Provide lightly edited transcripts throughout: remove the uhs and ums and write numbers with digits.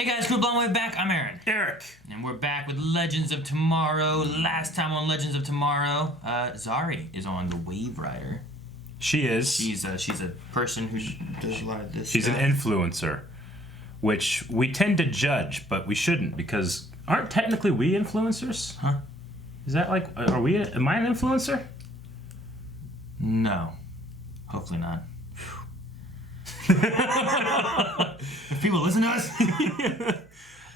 Hey guys, Cool Blonde Wave back. I'm Aaron. Eric. And we're back with Legends of Tomorrow. Last time on Legends of Tomorrow, Zari is on the Wave Rider. She is. She's a person who does a lot of this She's stuff. an influencer, which we tend to judge, but we shouldn't, because aren't technically we influencers? Huh? Is that like, am I an influencer? No. Hopefully not. If people listen to us.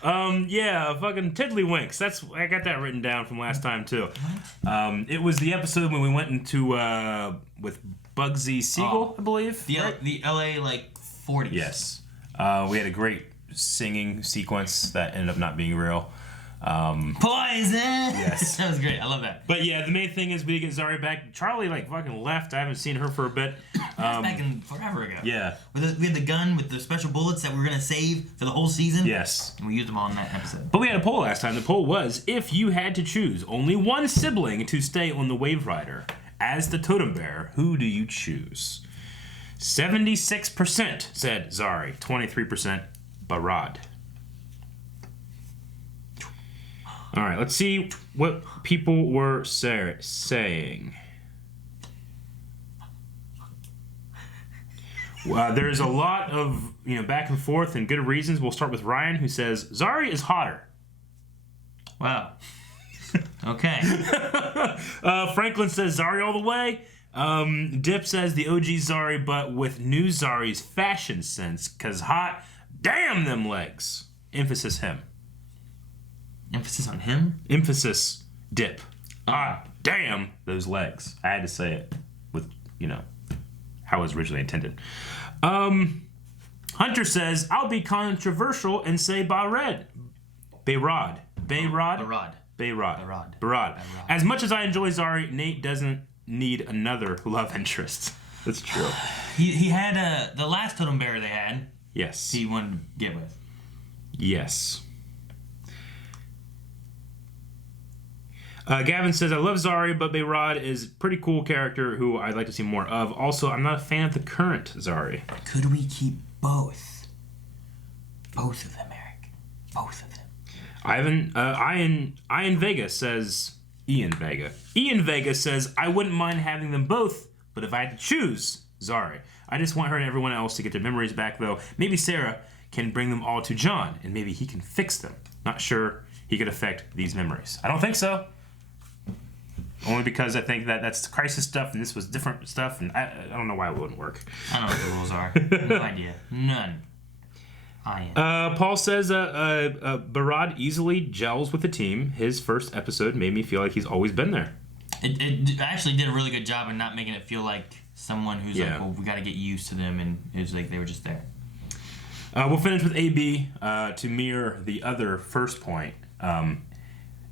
Yeah, fucking tiddlywinks. I got that written down from last time too. It was the episode when we went into with Bugsy Siegel, I believe. The LA 40s. Yes. We had a great singing sequence that ended up not being real. Poison! Yes. That was great. I love that. But yeah, the main thing is we get Zari back. Charlie fucking left. I haven't seen her for a bit. That's back in forever ago. Yeah. We had the gun with the special bullets that we were going to save for the whole season. Yes. And we used them all in that episode. But we had a poll last time. The poll was, if you had to choose only one sibling to stay on the Wave Rider as the totem bearer, who do you choose? 76% said Zari. 23% Barad. All right, let's see what people were saying. There's a lot of back and forth and good reasons. We'll start with Ryan, who says Zari is hotter. Wow. Okay. Franklin says Zari all the way. Dip says the OG Zari, but with new Zari's fashion sense, cause hot. Damn them legs. Emphasis him. Emphasis on him? Emphasis Dip. Damn those legs. I had to say it with, how it was originally intended. Hunter says, I'll be controversial and say Barad. As much as I enjoy Zari, Nate doesn't need another love interest. That's true. He had the last totem bearer they had. Yes. He wanted to get with. Yes. Gavin says, I love Zari, but Bayrod is a pretty cool character who I'd like to see more of. Also, I'm not a fan of the current Zari. Could we keep both? Both of them, Eric. Both of them. Ian Vega says, Ian Vega says, I wouldn't mind having them both, but if I had to choose, Zari. I just want her and everyone else to get their memories back, though. Maybe Sarah can bring them all to John, and maybe he can fix them. Not sure he could affect these memories. I don't think so. Only because I think that's crisis stuff, and this was different stuff, and I don't know why it wouldn't work. I don't know what the rules are. No idea. None. Paul says Barad easily gels with the team. His first episode made me feel like he's always been there. It actually did a really good job in not making it feel like someone who's like, well, we got to get used to them, and it was like they were just there. We'll finish with AB to mirror the other first point.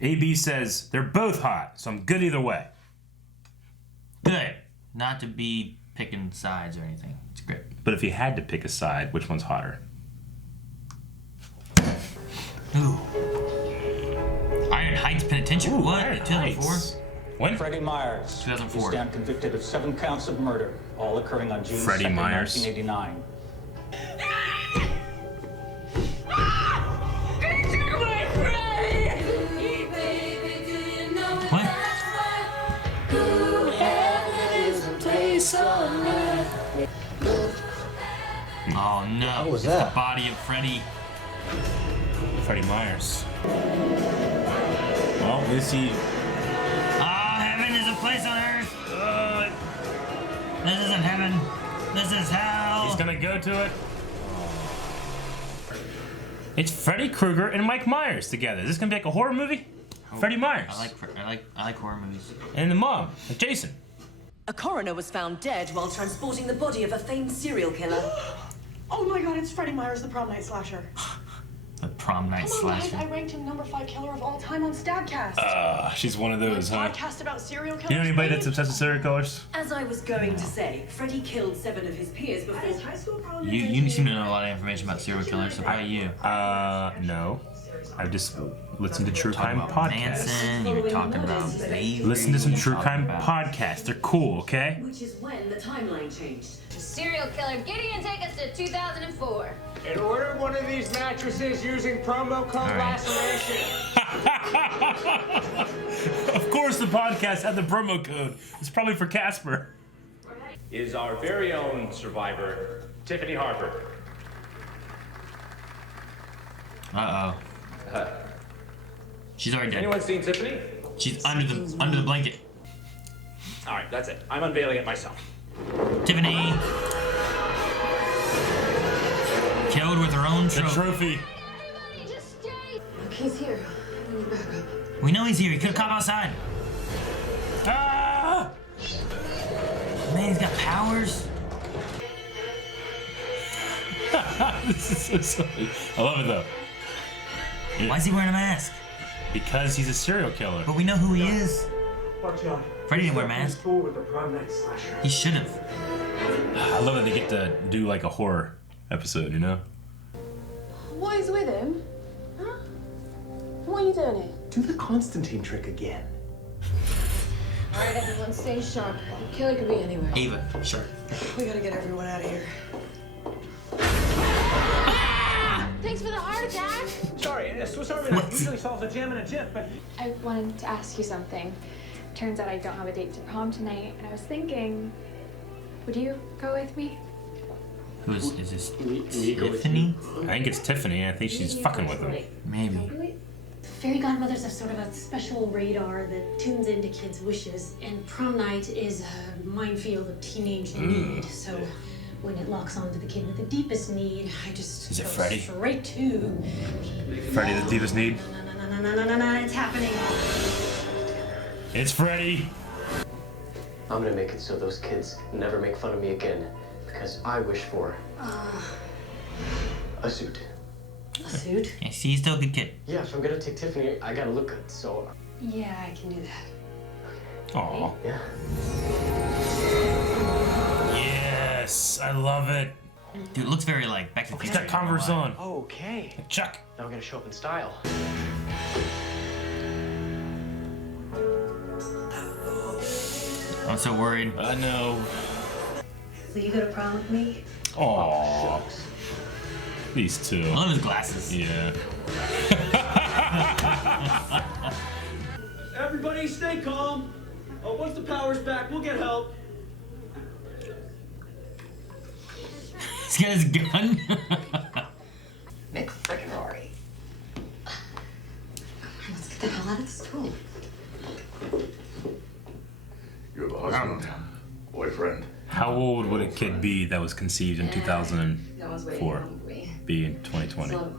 AB says, they're both hot, so I'm good either way. Good. Not to be picking sides or anything. It's great. But if you had to pick a side, which one's hotter? Ooh. Iron Heights Penitentiary. Ooh, what? 2004? When? Freddie Myers. 2004. You stand convicted of 7 counts of murder, all occurring on June 2nd, 1989. Oh no! What was it's that? The body of Freddie Myers. Well, is he? Heaven is a place on earth. This isn't heaven. This is hell. He's gonna go to it. It's Freddy Krueger and Mike Myers together. Is this gonna be like a horror movie? Freddy Myers. I like horror movies. And the mom, like Jason. A coroner was found dead while transporting the body of a famed serial killer. Oh my god, it's Freddie Myers, the prom night slasher. The prom night Come on, slasher. guys, I ranked him number 5 killer of all time on Stabcast. She's one of those, huh? Podcast about serial killers. You know anybody that's obsessed with serial killers? As I was going to say, Freddie killed 7 of his peers before. High school prom You seem to know a lot of information about serial killers, so probably you. No. I just listened to true crime podcasts. Manson, you were talking about Baby. Listen to some true crime podcasts. They're cool, okay? Which is when the timeline changed. Serial killer Gideon, take us to 2004. And order one of these mattresses using promo code laceration. Of course the podcast had the promo code. It's probably for Casper. Is our very own survivor, Tiffany Harper. Uh-oh. She's already dead. Anyone seen Tiffany? She's under the blanket. All right, that's it. I'm unveiling it myself. Tiffany. Killed with her own The trophy. Everybody just stay. Look, he's here. I need backup. We know he's here. He could have come outside. Ah! Man, he's got powers. This is so silly. I love it though. Why is he wearing a mask? Because he's a serial killer. But we know who he is. Watch out. Freddy didn't wear a mask. With the prom night slasher. He should have. I love that they get to do like a horror episode, you know? What is with him? Huh? What are you doing here? Do the Constantine trick again. All right, everyone, stay sharp. The killer could be anywhere. Ava, sure. We gotta get everyone out of here. Thanks for the heart attack. Sorry, Swiss Army knife usually solves a jam and a jiff, but I wanted to ask you something. Turns out I don't have a date to prom tonight, and I was thinking, would you go with me? Is this Tiffany? I think it's Tiffany. I think she's fucking with him. Maybe. Fairy godmothers have sort of a special radar that tunes into kids' wishes, and prom night is a minefield of teenage need. So when it locks onto the kid with the deepest need, I just Is it go Freddy? straight to. Freddy, the deepest need. No, it's happening. It's Freddy. I'm gonna make it so those kids never make fun of me again, because I wish for a suit. A suit? Yeah, see, he's still a good kid. Yeah, if I'm gonna take Tiffany, I gotta look good, so Yeah, I can do that. Aw. yeah. Yes, I love it. Dude, it looks very like Back to the He's Future. got Converse on. Okay. Chuck. Now I'm gonna show up in style. I'm so worried. I know. Will you go to prom with me? Aw. These two. I love his glasses. Yeah. everybody stay calm. Once the power's back, we'll get help. He's got his gun. Nick frickin' Rory. Let's get the hell out of this school. You're the husband, boyfriend. How old would a kid be that was conceived in 2004? Be in 2020? What,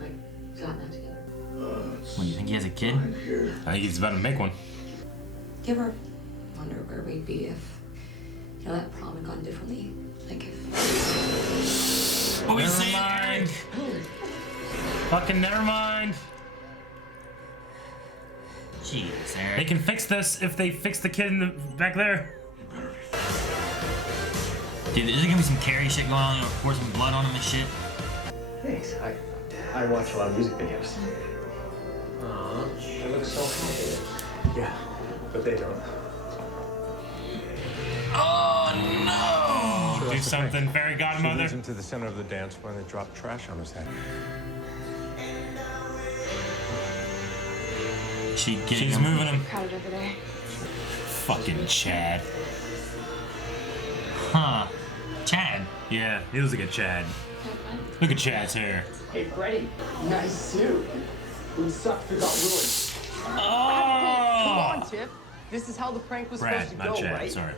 do you think he has a kid? I think he's about to make one. Do you ever wonder where we'd be if, that prom had gone differently? Like if... Oh, he's Never mind. Fucking never mind. Jeez, Eric. They can fix this if they fix the kid in the back there. Dude, is there gonna be some Carrie shit going on, or pour some blood on him and shit? Thanks. I watch a lot of music videos. They look so happy. Yeah, but they don't. Oh no! Do something, fairy godmother. She leads him to the center of the dance when they drop trash on his head. She's moving him. Crowded over there. Fucking Chad. Huh. Chad? Yeah, he looks like a Chad. Look at Chad's hair. Hey, Freddy. Nice suit. Would suck if it got ruined. Oh! Come on, Tiff. This is how the prank was supposed Brad, to not go, Chad, right? sorry.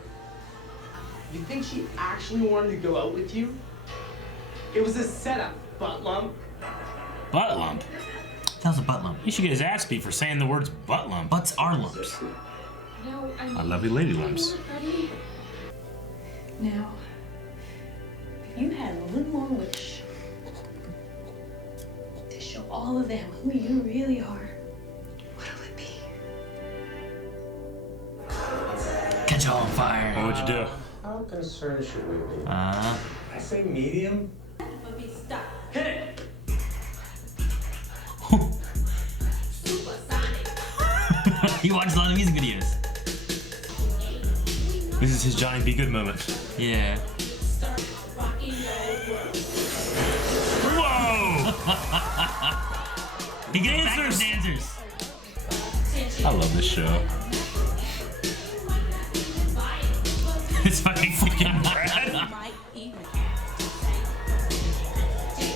You think she actually wanted to go out with you? It was a setup, butt lump. Butt lump? That was a butt lump. He should get his ass beat for saying the words butt lump. Butts are lumps. No, I love you lady lumps. Ready? Now, if you had one more wish to show all of them who you really are, what would it be? Catch it on fire. What would you do? How concerned should we be? I say medium. Hit it! He watches a lot of music videos. This is his Johnny B. Good moment. Yeah. Whoa! He gets dancers. Dancers. I love this show. It's fucking Brad.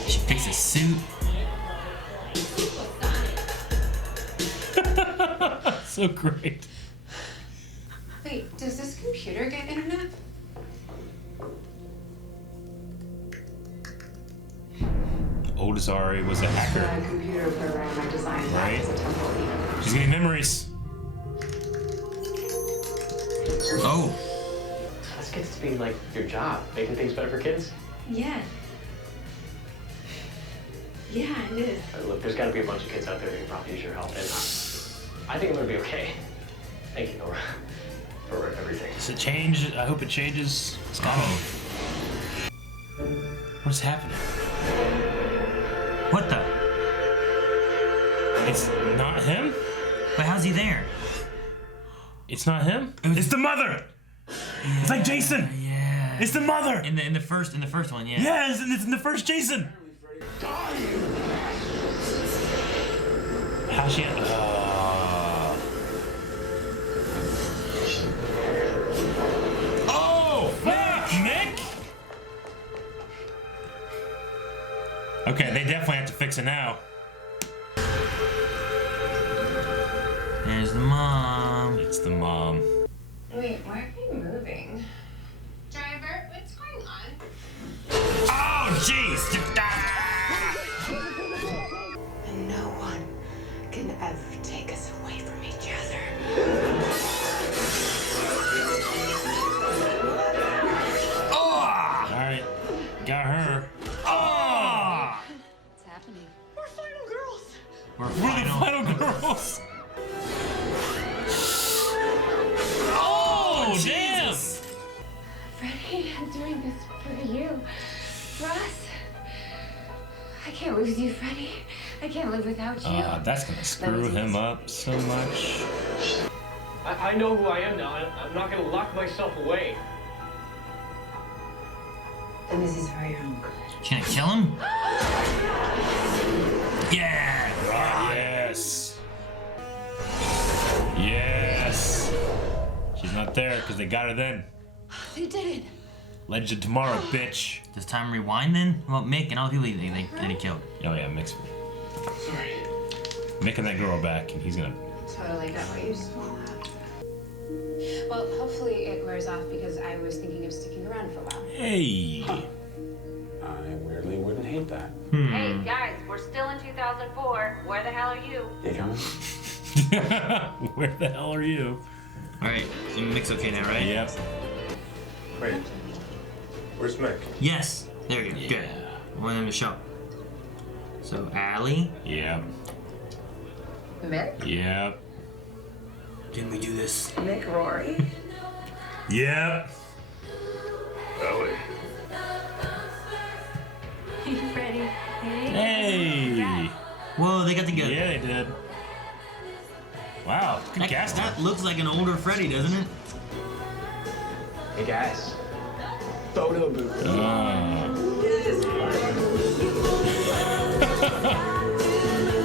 She picks a suit. So great. Wait, does this computer get internet? Old Zari was a hacker. The computer program I designed Right. as a temple. She's getting memories. Oh. This gets to be like your job, making things better for kids. Yeah. Yeah, it is. Look, there's got to be a bunch of kids out there who can probably use your help, and I think I'm gonna be okay. Thank you, Nora, for everything. Does it change? I hope it changes. It's gotta. What is happening? What the? It's not him? But how's he there? It's not him? It's the mother! Yeah, it's like Jason! Yeah. It's the mother! In the first one, yeah. Yes, and it's in the first Jason! How's she? Oh! Fuck, Nick! Okay, they definitely have to fix it now. There's the mom. It's the mom. Wait, why are we moving? Driver, what's going on? Oh, jeez! And no one can ever take us away from each other. Alright, got her. Oh! What's happening? We're final girls. We're the final girls. Oh, damn! Freddie, I'm doing this for you. For us. I can't lose you, Freddie. I can't live without you. That's gonna screw him up so much. I know who I am now, and I'm not gonna lock myself away. And this is for your own good. Can I kill him? Yeah! Yes! Yes! She's not there because they got her then. They did it. Legend of Tomorrow, bitch. Does time rewind then? Well, Mick and all the people that he killed. Oh yeah, Mick's. Sorry. Making that girl back, and he's gonna. Totally got what you swallowed. Well, hopefully it wears off because I was thinking of sticking around for a while. Hey! I weirdly wouldn't hate that. Hey, guys, we're still in 2004. Where the hell are you? You coming? Where the hell are you? Alright, so Mick's okay now, right? Yep. Wait. Where's Mick? Yes! There you go. Good. I want him to show. So, Allie? Yep. Mick? Yep. Didn't we do this? Mick Rory? Yep. Ellie. Hey, Freddie. Hey! Whoa, they got together. Yeah, they did. Wow, good casting. That looks like an older Freddy, doesn't it? Hey guys, photo booth.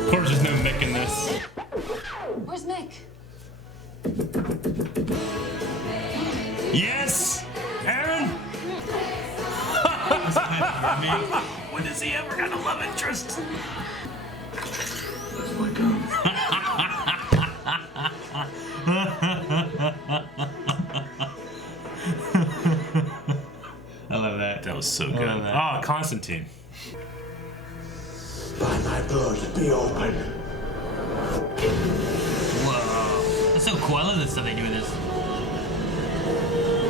Of course, there's no Mick in this. Where's Mick? Yes! Aaron! When has he ever got a love interest? That's my gun. I love that. That was so good. Oh, Constantine. By my blood, be open. Whoa. That's so cool. I love the stuff they do with this.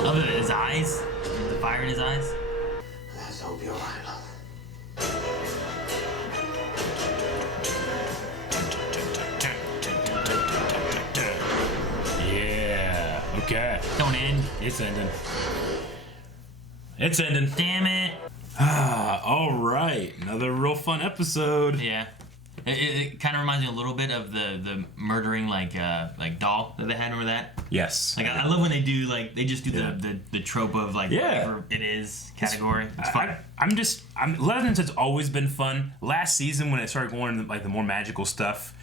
Other than his eyes. The fire in his eyes. Let's hope you're right. Yeah. Okay. Don't end. It's ending. It's ending. Damn it. All right. Another real fun episode. Yeah. It kind of reminds me a little bit of the murdering like doll that they had. Remember that? Yes. Like I love when they do they just do the trope of like whatever it is category. It's fun. Legends has always been fun. Last season when it started going into like the more magical stuff,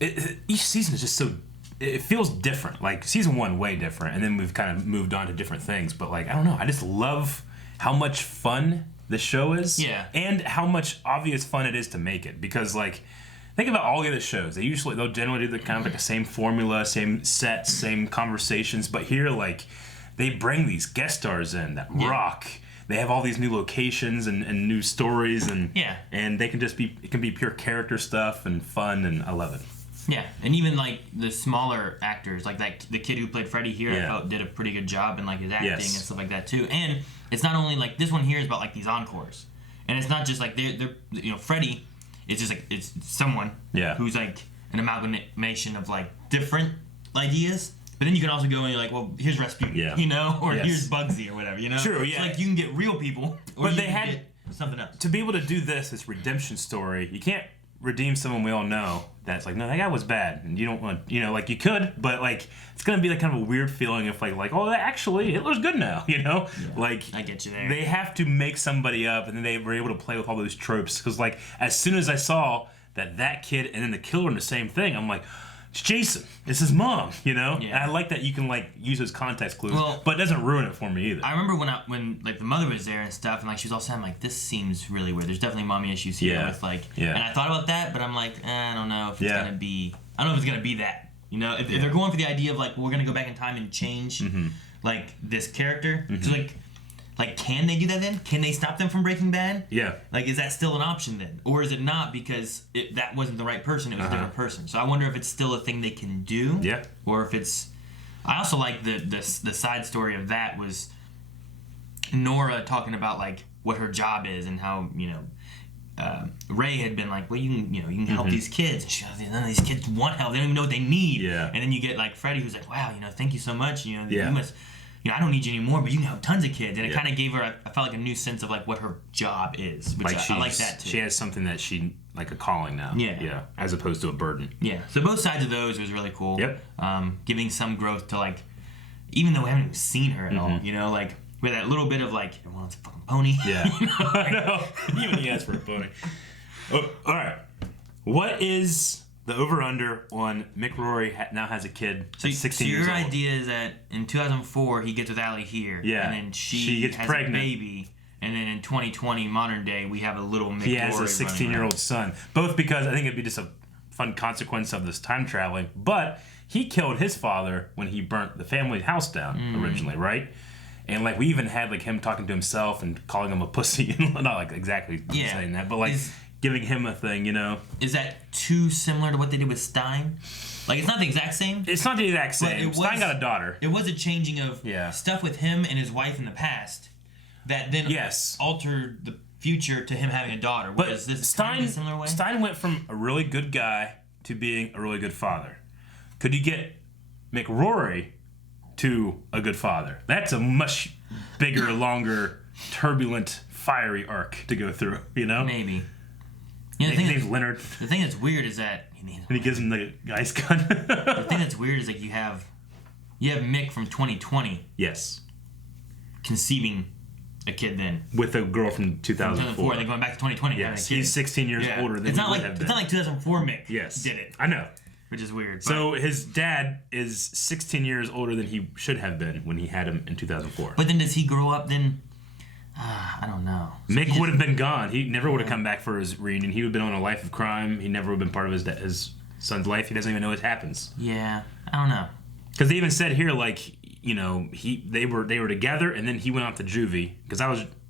each season is just so. It feels different. Like season 1, way different, and then we've kind of moved on to different things. But like I don't know, I just love how much fun the show is, and how much obvious fun it is to make it. Because like, think about all the other shows. They'll generally do the kind of like the same formula, same sets, same conversations. But here, like, they bring these guest stars in that rock. They have all these new locations and new stories, and they can just be. It can be pure character stuff and fun, and I love it. Yeah, and even like the smaller actors, like the kid who played Freddy here, I felt did a pretty good job in like his acting and stuff like that too. And it's not only like this one here is about like these encores, and it's not just like they're Freddy is just like it's someone who's like an amalgamation of like different ideas. But then you can also go and you're like, well, here's Rasputin, or here's Bugsy or whatever, True, yeah. So like you can get real people, or but they had get something else. To be able to do this redemption story, you can't redeem someone we all know that's like, no, that guy was bad, and you don't want, like you could, but like it's gonna be like kind of a weird feeling if like oh, actually Hitler's good now, like I get you there. They have to make somebody up, and then they were able to play with all those tropes, because like as soon as I saw that kid and then the killer in the same thing, I'm like, it's Jason, it's his mom, and I like that you can like use those context clues, but it doesn't ruin it for me either. I remember when like the mother was there and stuff, and like she was all saying like, this seems really weird, there's definitely mommy issues here with like, and I thought about that, but I'm like, I don't know if it's gonna be, that, if they're going for the idea of like, we're gonna go back in time and change like this character, so like can they do that then? Can they stop them from Breaking Bad? Yeah. Like, is that still an option then? Or is it not because that wasn't the right person, it was a different person? So I wonder if it's still a thing they can do. Yeah. Or if it's... I also like the side story of that was Nora talking about, like, what her job is and how, Ray had been like, well, you can help these kids. And she goes, none of these kids want help. They don't even know what they need. Yeah. And then you get, like, Freddy who's like, wow, thank you so much. You must... I don't need you anymore, but you can help tons of kids. And it kind of gave her, I felt like, a new sense of, like, what her job is. Which like I like that, too. She has something that like a calling now. Yeah. Yeah. As opposed to a burden. Yeah. So both sides of those was really cool. Yep. Giving some growth to, like, even though we haven't even seen her at all, like, with that little bit of, like, well, it's a fucking pony. Yeah. I know. Even he asked for a pony. Oh, all right. What is... the over-under on Mick Rory now has a kid. So 16 years your old. idea is that in 2004 he gets with Allie here, and then she gets has pregnant. a baby, and then in 2020 modern day we have a little Mick Rory. He has a 16-year-old son. Both because I think it'd be just a fun consequence of this time traveling. But he killed his father when he burnt the family house down originally, right? And like we even had like him talking to himself and calling him a pussy, not like exactly saying that, but like. Giving him a thing, Is that too similar to what they did with Stein? Like, it's not the exact same. It's not the exact same. Stein got a daughter. It was a changing of stuff with him and his wife in the past that then altered the future to him having a daughter. Whereas this kind of a similar way? Stein went from a really good guy to being a really good father. Could you get Mick Rory to a good father? That's a much bigger, longer, turbulent, fiery arc to go through, Maybe. The thing name's Leonard. The thing that's weird is that... And he gives him the ice gun. The thing that's weird is like you have Mick from 2020. Yes. Conceiving a kid then. With a girl from 2004. And then going back to 2020. Yes, he's 16 years older than he would have been. It's not like 2004 Mick did it. I know. Which is weird. So his dad is 16 years older than he should have been when he had him in 2004. But then does he grow up then... I don't know. So Mick would have been gone. He never would have come back for his reunion. He would have been on a life of crime. He never would have been part of his son's life. He doesn't even know what happens. Yeah, I don't know. Because they even said here, like, they were together, and then he went off to juvie. Because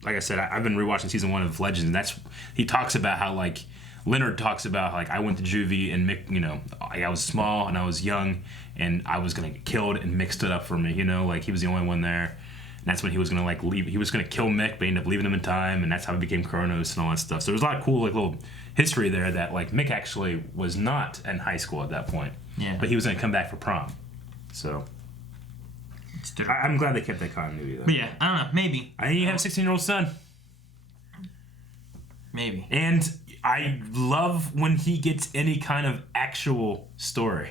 like I said, I've been rewatching season 1 of Legends, and he talks about how, like, Leonard talks about, like, I went to juvie, and Mick, I was small, and I was young, and I was going to get killed, and Mick stood up for me, like, he was the only one there. And that's when he was gonna like leave. He was gonna kill Mick, but he ended up leaving him in time, and that's how he became Kronos and all that stuff. So there's a lot of cool like little history there that like Mick actually was not in high school at that point. Yeah. But he was gonna come back for prom. So I'm glad they kept that continuity though. But yeah, I don't know. Maybe. I think you have a 16-year-old son. Maybe. And I love when he gets any kind of actual story.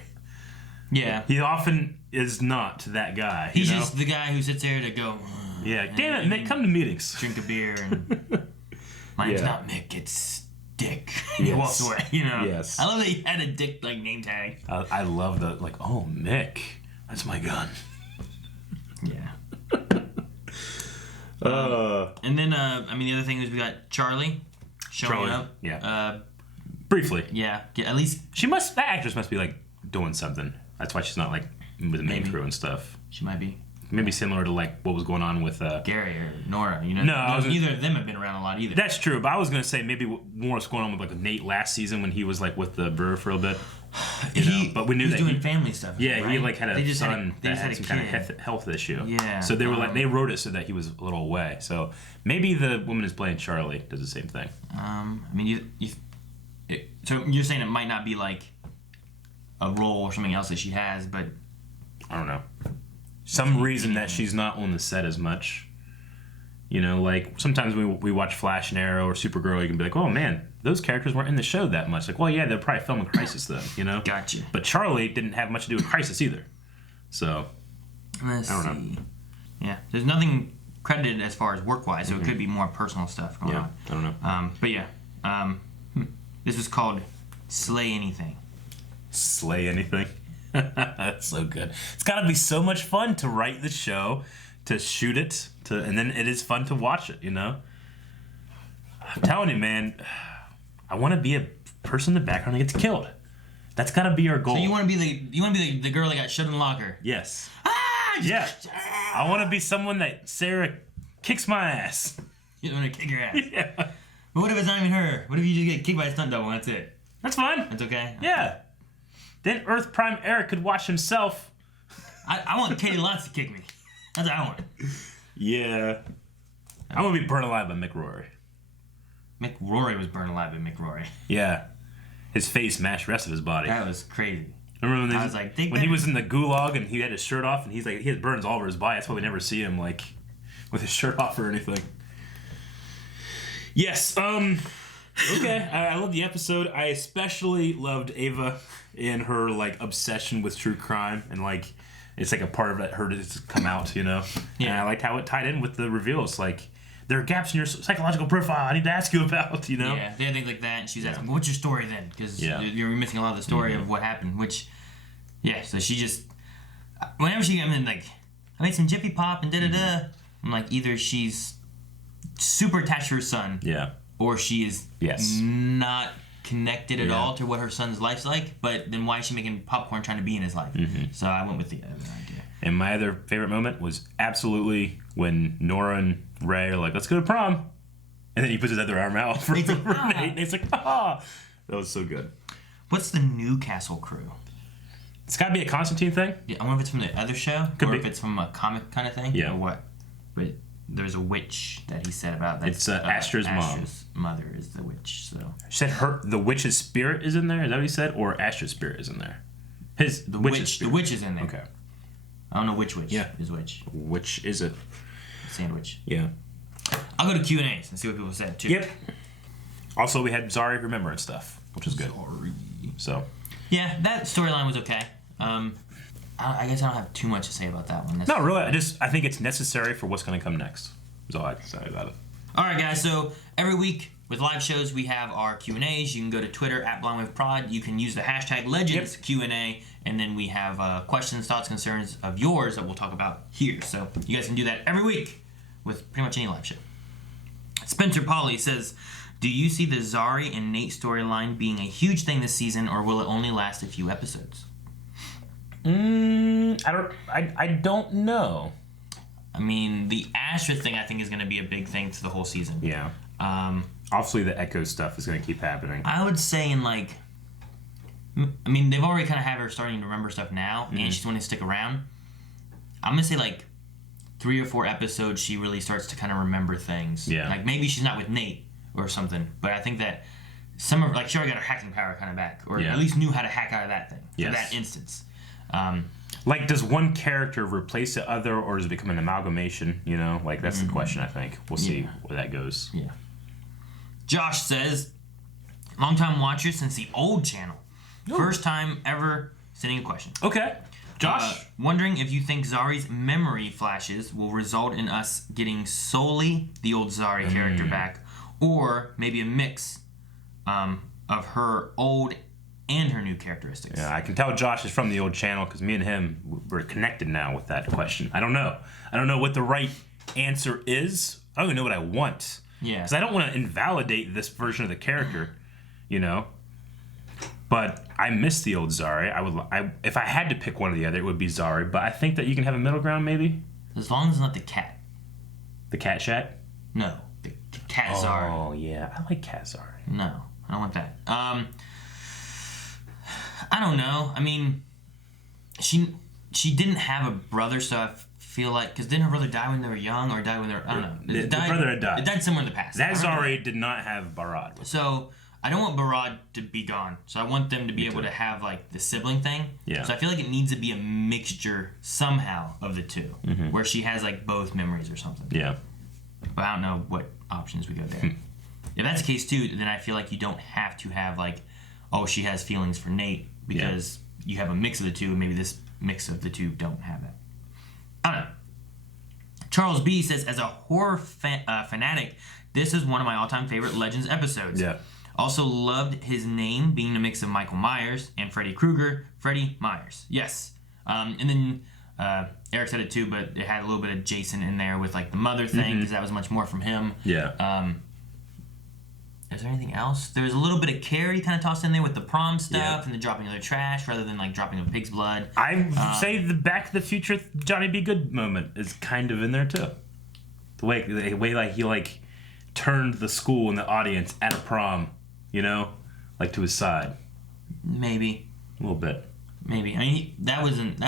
Yeah. He often is not that guy. He's just the guy who sits there to go. Yeah. Damn it, Nick, come to meetings. Drink a beer and. My name's not Mick, it's Dick. He Yes. walks away, you know? Yes. I love that he had a Dick, like, name tag. I love the, like, oh, Mick, that's my gun. Yeah. And then, I mean, the other thing is we got Charlie showing up. Yeah. Briefly. Yeah. At least. That actress must be, like, doing something. That's why she's not, like, with the main crew and stuff. She might be. Maybe similar to, like, what was going on with... Gary or Nora, you know? No, neither of them have been around a lot either. That's true, but I was going to say maybe more was going on with, like, Nate last season when he was, like, with the brewer for a bit. But we knew that he was doing family stuff. Yeah, right? he, like, had a son that had a some kind of health issue. Yeah. So they were, like, they wrote it so that he was a little away. So maybe the woman who's playing Charlie does the same thing. I mean, so you're saying it might not be, like, a role or something else that she has, but... I don't know. Some reason that she's not on the set as much. You know, like, sometimes we watch Flash and Arrow or Supergirl, you can be like, oh, man, those characters weren't in the show that much. Like, well, yeah, they're probably filming Crisis, though, you know? Gotcha. But Charlie didn't have much to do with Crisis either. So, Let's I don't see. know. Yeah, there's nothing credited as far as work-wise, so it could be more personal stuff going on. I don't know. But yeah, this was called Slay Anything. Slay Anything? That's so good. It's got to be so much fun to write the show, to shoot it, and then it is fun to watch it, you know? I'm telling you, man, I want to be a person in the background that gets killed. That's got to be our goal. So you want to be the girl that got shut in the locker? Yes. Yeah. I want to be someone that Sarah kicks my ass. You want to kick her ass? Yeah. But what if it's not even her? What if you just get kicked by a stunt double and that's it? That's fine. That's okay? Yeah. Then Earth Prime Eric could watch himself. I want Katie Lotz to kick me. That's what I want. Yeah. I want to be burned alive by Mick Rory. Mick Rory was burned alive by Mick Rory. Yeah. His face matched the rest of his body. That was crazy. Remember when I was like, when he was in the gulag and he had his shirt off and he's like, he has burns all over his body. That's why we never see him like with his shirt off or anything. Yes. Okay. I love the episode. I especially loved Ava and her like obsession with true crime and like it's like a part of it her to come out, you know. Yeah. And I liked how it tied in with the reveals. Like there are gaps in your psychological profile I need to ask you about, you know. Yeah, they had things like that, and she was asking, "What's your story then?" Because you're missing a lot of the story of what happened. Which, yeah. So she just whenever like I made some Jiffy Pop and da. I'm like, either she's super attached to her son, or she is not connected at all to what her son's life's like. But then why is she making popcorn trying to be in his life? So I went with the other idea. And my other favorite moment was absolutely when Nora and Ray are like, "Let's go to prom," and then he puts his other arm out for Nate, and it's like, ah, that was so good. What's the Newcastle crew? It's got to be a Constantine thing. Yeah, I wonder if it's from the other show, if it's from a comic kind of thing, or what. But there's a witch that he said about that. It's Astra's mom. Astra's mother is the witch. So she said the witch's spirit is in there. Is that what he said? Or Astra's spirit is in there? The witch is in there. Okay. I don't know which witch is which. Which is it? Sandwich. Yeah. I'll go to Q&As and see what people said too. Yep. Also, we had Zari remembering stuff, which was good. So. Yeah, that storyline was okay. I guess I don't have too much to say about that one. No, really. I think it's necessary for what's going to come next. That's all I can say about it. All right, guys. So every week with live shows, we have our Q&As. You can go to Twitter @BlindWaveProd. You can use the hashtag Legends Q&A, and then we have questions, thoughts, concerns of yours that we'll talk about here. So you guys can do that every week with pretty much any live show. Spencer Polly says, "Do you see the Zari and Nate storyline being a huge thing this season, or will it only last a few episodes?" I don't know. I mean, the Astra thing I think is going to be a big thing for the whole season. Yeah. Obviously, the Echo stuff is going to keep happening. I would say in like, I mean, they've already kind of have her starting to remember stuff now, and she's wanting to stick around. I'm going to say like 3 or 4 episodes, she really starts to kind of remember things. Yeah. Like maybe she's not with Nate or something, but I think that some of, like, she already got her hacking power kind of back, or at least knew how to hack out of that thing. For that instance. Like, does one character replace the other, or does it become an amalgamation? You know, like that's the question. I think we'll see where that goes. Yeah. Josh says, long-time watcher since the old channel. First time ever sending a question. Okay. Josh? Wondering if you think Zari's memory flashes will result in us getting solely the old Zari character back, or maybe a mix of her old and her new characteristics. Yeah, I can tell Josh is from the old channel because me and him, we're connected now with that question. I don't know. I don't know what the right answer is. I don't even know what I want. Yeah. Because I don't want to invalidate this version of the character, you know? But I miss the old Zari. If I had to pick one or the other, it would be Zari. But I think that you can have a middle ground, maybe. As long as it's not the cat. The cat Shat? No, the cat Zari. Oh yeah, I like cat Zari. No, I don't want that. I don't know. I mean, she didn't have a brother, so I feel like, because didn't her brother die when they were young, or die when they were, I don't know. The brother had died. It died somewhere in the past. That Zari did not have Barad. So I don't want Barad to be gone. So I want them to be able to have like the sibling thing. Yeah. So I feel like it needs to be a mixture somehow of the two, where she has like both memories or something. Yeah. But I don't know what options we go there. If that's the case too, then I feel like you don't have to have like, oh, she has feelings for Nate, because you have a mix of the two, and maybe this mix of the two don't have that. I don't know. Charles B says, as a horror fanatic, this is one of my all-time favorite Legends episodes. Yeah. Also loved his name being a mix of Michael Myers and Freddy Krueger. Freddy Myers. Yes. And then Eric said it too, but it had a little bit of Jason in there with like the mother thing, because that was much more from him. Yeah. Is there anything else? There's a little bit of Carrie kind of tossed in there with the prom stuff and the dropping of the trash rather than like dropping of pig's blood. I say the Back to the Future Johnny B. Good moment is kind of in there too. The way like he like turned the school and the audience at a prom, you know, like to his side. Maybe. A little bit. Maybe. I mean, that wasn't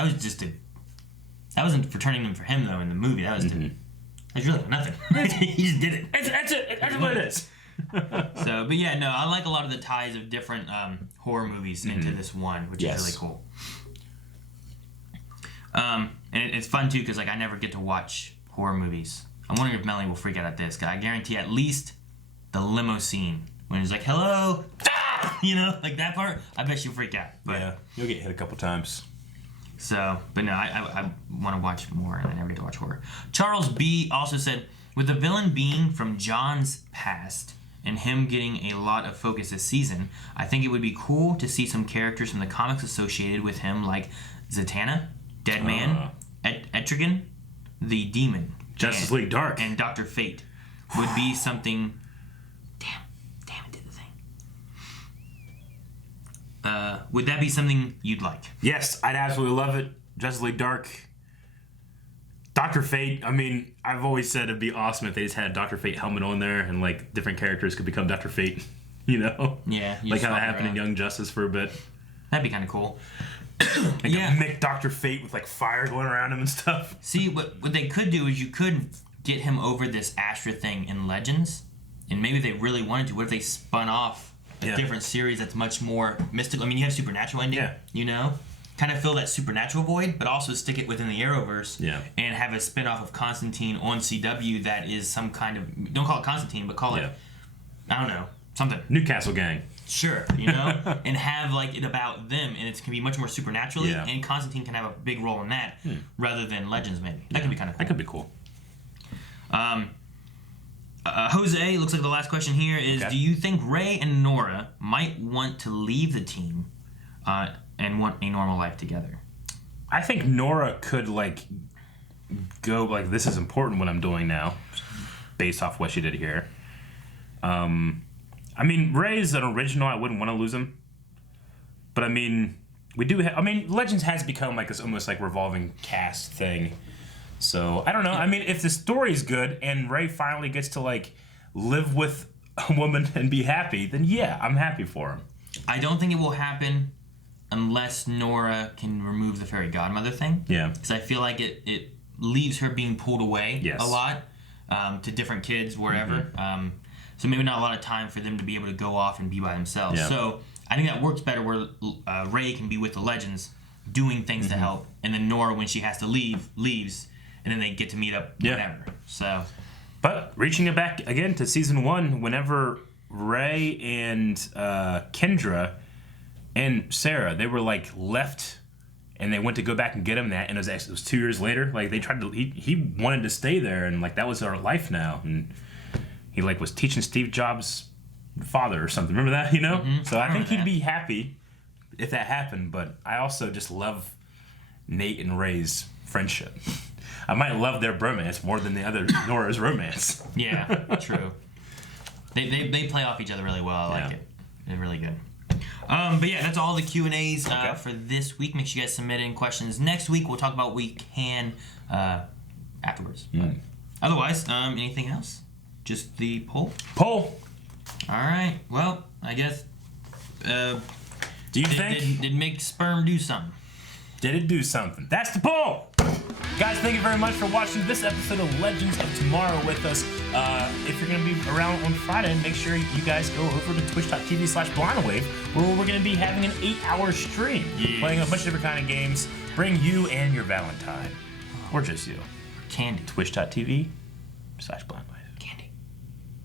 for turning them for him though in the movie. That was that's really nothing. He just did it. That's it. That's what it is. So, but yeah, no, I like a lot of the ties of different horror movies into this one, which is really cool. And it's fun too, because like I never get to watch horror movies. I'm wondering if Melanie will freak out at this, because I guarantee at least the limo scene when it's like, hello, you know, like that part, I bet she'll freak out. But, yeah, you'll get hit a couple times. So, but no, I want to watch more, and I never get to watch horror. Charles B. also said, with the villain being from John's past and him getting a lot of focus this season, I think it would be cool to see some characters from the comics associated with him, like Zatanna, Deadman, Etrigan, the Demon, Justice League Dark, and Dr. Fate would be something. Damn it, did the thing. Would that be something you'd like? Yes, I'd absolutely love it. Justice League Dark. Dr. Fate, I mean, I've always said it'd be awesome if they just had a Dr. Fate helmet on there and like different characters could become Dr. Fate, you know? Yeah. Like how that happened in Young Justice for a bit. That'd be kind of cool. Like a Mick Dr. Fate with like fire going around him and stuff. See, what they could do is you could get him over this Astra thing in Legends, and maybe they really wanted to. What if they spun off a different series that's much more mystical? I mean, you have Supernatural ending, you know? Kind of fill that supernatural void, but also stick it within the Arrowverse, and have a spin-off of Constantine on CW that is some kind of, don't call it Constantine, but call it, I don't know, something. Newcastle Gang. Sure, you know, and have like it about them, and it can be much more supernaturally, and Constantine can have a big role in that, rather than Legends maybe. That could be kind of cool. That could be cool. Jose, looks like the last question here is, do you think Ray and Nora might want to leave the team, and want a normal life together? I think Nora could like go like, this is important what I'm doing now, based off what she did here. I mean, Ray's an original. I wouldn't want to lose him, but I mean, we do. I mean, Legends has become like this almost like revolving cast thing. So I don't know. I mean, if the story's good and Ray finally gets to like live with a woman and be happy, then yeah, I'm happy for him. I don't think it will happen unless Nora can remove the fairy godmother thing. Yeah. Because I feel like it leaves her being pulled away a lot to different kids, wherever. So maybe not a lot of time for them to be able to go off and be by themselves. Yeah. So I think that works better where Ray can be with the Legends doing things to help, and then Nora, when she has to leave, leaves, and then they get to meet up whenever. So, but reaching it back again to season 1, whenever Ray and Kendra and Sarah, they were like left, and they went to go back and get him. That, and it was 2 years later. Like they tried to, he wanted to stay there, and like that was our life now. And he like was teaching Steve Jobs' father or something. Remember that? So I think he'd be happy if that happened. But I also just love Nate and Ray's friendship. I might love their bromance more than the other Nora's romance. Yeah, true. They play off each other really well. I like it. They're really good. But yeah, that's all the Q&As for this week. Make sure you guys submit in questions. Next week, we'll talk about what we can afterwards. Otherwise, anything else? Just the poll? Poll! All right. Well, I guess... do you think... Did make sperm do something? Did it do something? That's the poll! Guys, thank you very much for watching this episode of Legends of Tomorrow with us. If you're going to be around on Friday, make sure you guys go over to twitch.tv/blindwave, where we're going to be having an 8-hour stream, playing a bunch of different kind of games. Bring you and your Valentine. Or just you. Candy. Twitch.tv/blindwave.